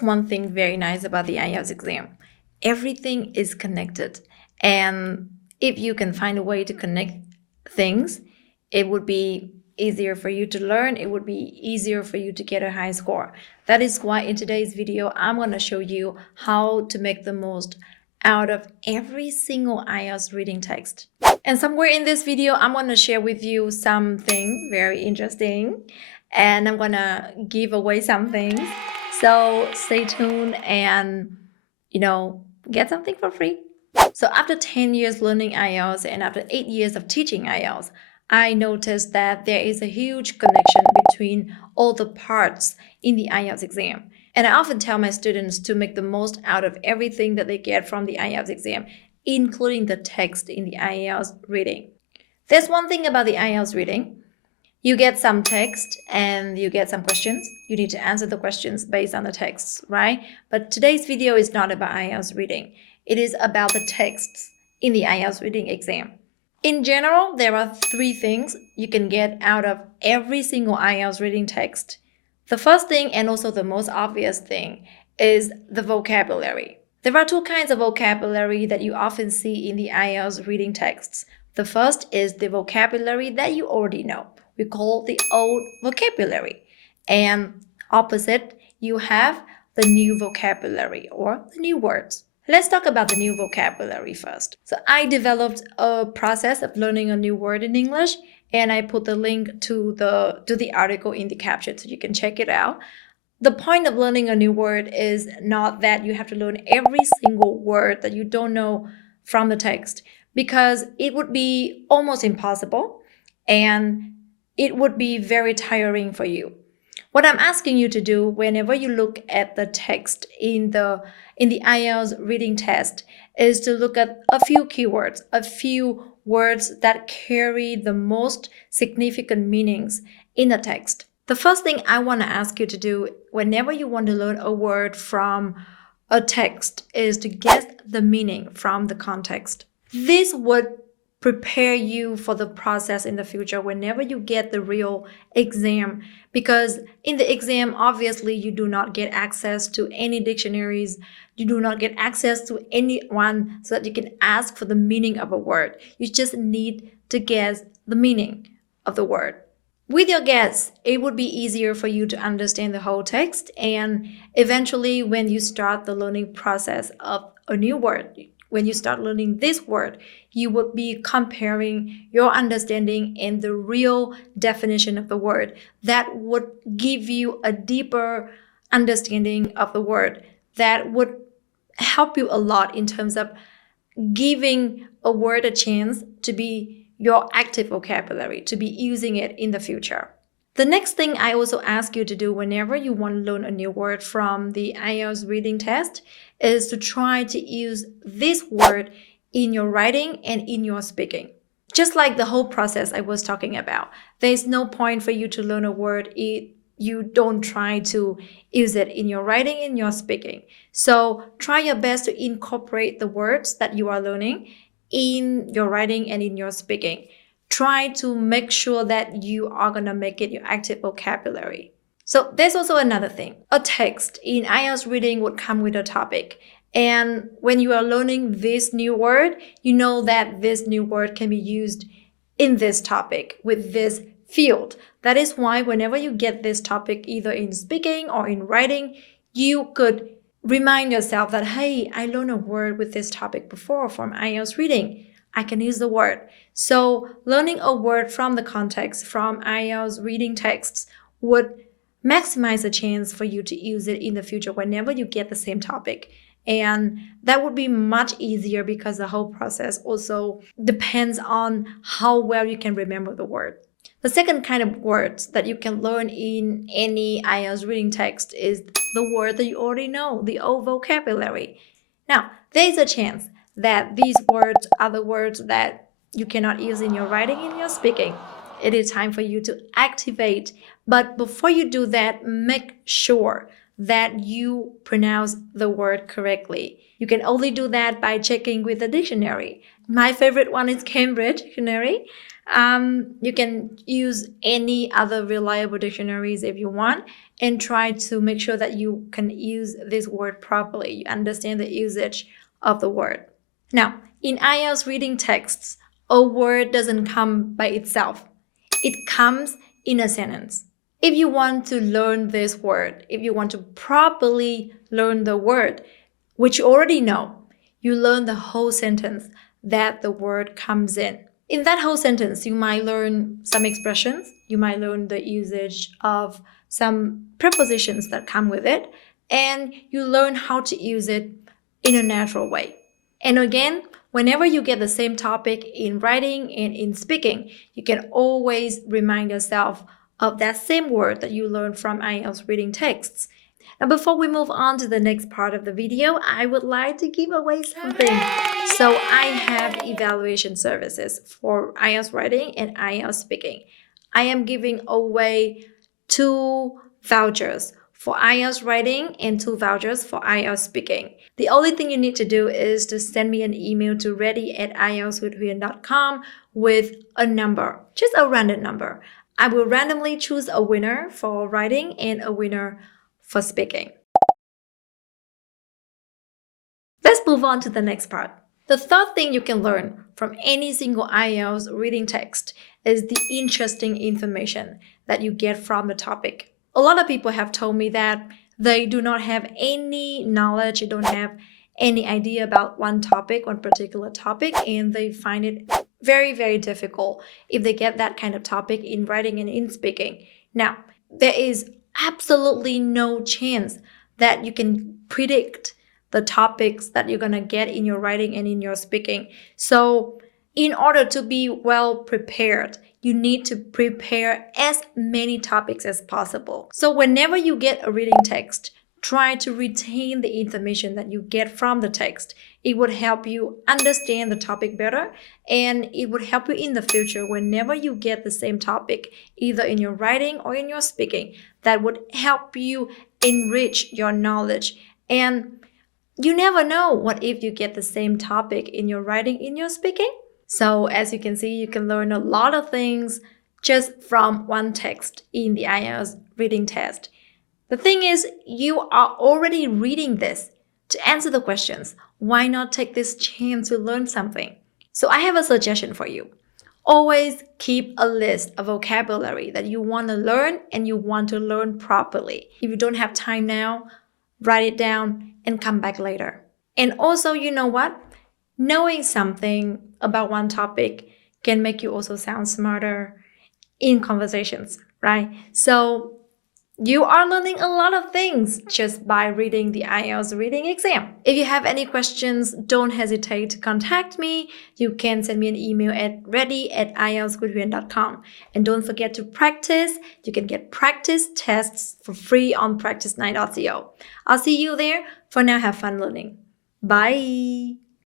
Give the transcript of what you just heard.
That's one thing very nice about the IELTS exam. Everything is connected. And if you can find a way to connect things, it would be easier for you to learn. It would be easier for you to get a high score. That is why in today's video, I'm going to show you how to make the most out of every single IELTS reading text. And somewhere in this video, I'm going to share with you something very interesting. And I'm going to give away some things. So stay tuned and, get something for free. So after 10 years learning IELTS and after 8 years of teaching IELTS, I noticed that there is a huge connection between all the parts in the IELTS exam. And I often tell my students to make the most out of everything that they get from the IELTS exam, including the text in the IELTS reading. There's one thing about the IELTS reading. You get some text and you get some questions. You need to answer the questions based on the texts, right? But today's video is not about IELTS reading. It is about the texts in the IELTS reading exam. In general, there are 3 things you can get out of every single IELTS reading text. The first thing, and also the most obvious thing, is the vocabulary. There are 2 kinds of vocabulary that you often see in the IELTS reading texts. The first is the vocabulary that you already know. We call the old vocabulary. And opposite, you have the new vocabulary or the new words. Let's talk about the new vocabulary first. So I developed a process of learning a new word in English, and I put the link to the article in the caption so you can check it out. The point of learning a new word is not that you have to learn every single word that you don't know from the text, because it would be almost impossible and it would be very tiring for you. What I'm asking you to do whenever you look at the text in the IELTS reading test is to look at a few keywords, a few words that carry the most significant meanings in the text. The first thing I want to ask you to do whenever you want to learn a word from a text is to guess the meaning from the context. This would prepare you for the process in the future whenever you get the real exam, because in the exam, obviously, you do not get access to any dictionaries. You do not get access to anyone so that you can ask for the meaning of a word. You just need to guess the meaning of the word. With your guess, it would be easier for you to understand the whole text, and eventually when you start the learning process of a new word, when you start learning this word, you would be comparing your understanding and the real definition of the word. That would give you a deeper understanding of the word. That would help you a lot in terms of giving a word a chance to be your active vocabulary, to be using it in the future. The next thing I also ask you to do whenever you want to learn a new word from the IELTS reading test is to try to use this word in your writing and in your speaking. Just like the whole process I was talking about, there's no point for you to learn a word if you don't try to use it in your writing and your speaking. So try your best to incorporate the words that you are learning in your writing and in your speaking. Try to make sure that you are going to make it your active vocabulary. So there's also another thing. A text in IELTS reading would come with a topic. And when you are learning this new word, you know that this new word can be used in this topic with this field. That is why whenever you get this topic, either in speaking or in writing, you could remind yourself that, hey, I learned a word with this topic before from IELTS reading. I can use the word. So learning a word from the context, from IELTS reading texts, would maximize the chance for you to use it in the future whenever you get the same topic. And that would be much easier because the whole process also depends on how well you can remember the word. The second kind of words that you can learn in any IELTS reading text is the word that you already know, the old vocabulary. Now, there is a chance that these words are the words that you cannot use in your writing and your speaking. It is time for you to activate. But before you do that, make sure that you pronounce the word correctly. You can only do that by checking with the dictionary. My favorite one is Cambridge Dictionary. You can use any other reliable dictionaries if you want, and try to make sure that you can use this word properly. You understand the usage of the word. Now, in IELTS reading texts, a word doesn't come by itself. It comes in a sentence. If you want to learn this word, if you want to properly learn the word, which you already know, you learn the whole sentence that the word comes in. In that whole sentence, you might learn some expressions, you might learn the usage of some prepositions that come with it, and you learn how to use it in a natural way. And again, whenever you get the same topic in writing and in speaking, you can always remind yourself of that same word that you learned from IELTS reading texts. Now, before we move on to the next part of the video, I would like to give away something. So I have evaluation services for IELTS writing and IELTS speaking. I am giving away 2 vouchers for IELTS writing and 2 vouchers for IELTS speaking. The only thing you need to do is to send me an email to ready@ieltswithhuyen.com with a number, just a random number. I will randomly choose a winner for writing and a winner for speaking. Let's move on to the next part. The third thing you can learn from any single IELTS reading text is the interesting information that you get from the topic. A lot of people have told me that they do not have any knowledge, they don't have any idea about one particular topic, and they find it very, very difficult if they get that kind of topic in writing and in speaking. Now, there is absolutely no chance that you can predict the topics that you're going to get in your writing and in your speaking. So in order to be well prepared, you need to prepare as many topics as possible. So whenever you get a reading text, try to retain the information that you get from the text. It would help you understand the topic better, and it would help you in the future whenever you get the same topic, either in your writing or in your speaking. That would help you enrich your knowledge. And you never know what if you get the same topic in your writing, in your speaking. So as you can see, you can learn a lot of things just from one text in the IELTS reading test. The thing is, you are already reading this to answer the questions. Why not take this chance to learn something? So I have a suggestion for you. Always keep a list of vocabulary that you want to learn and you want to learn properly. If you don't have time now, write it down and come back later. And also, you know what? Knowing something about one topic can make you also sound smarter in conversations, right? So you are learning a lot of things just by reading the IELTS reading exam. If you have any questions, don't hesitate to contact me. You can send me an email at ready@ieltswithhuyen.com. And don't forget to practice. You can get practice tests for free on practice9.co. I'll see you there. For now, have fun learning. Bye.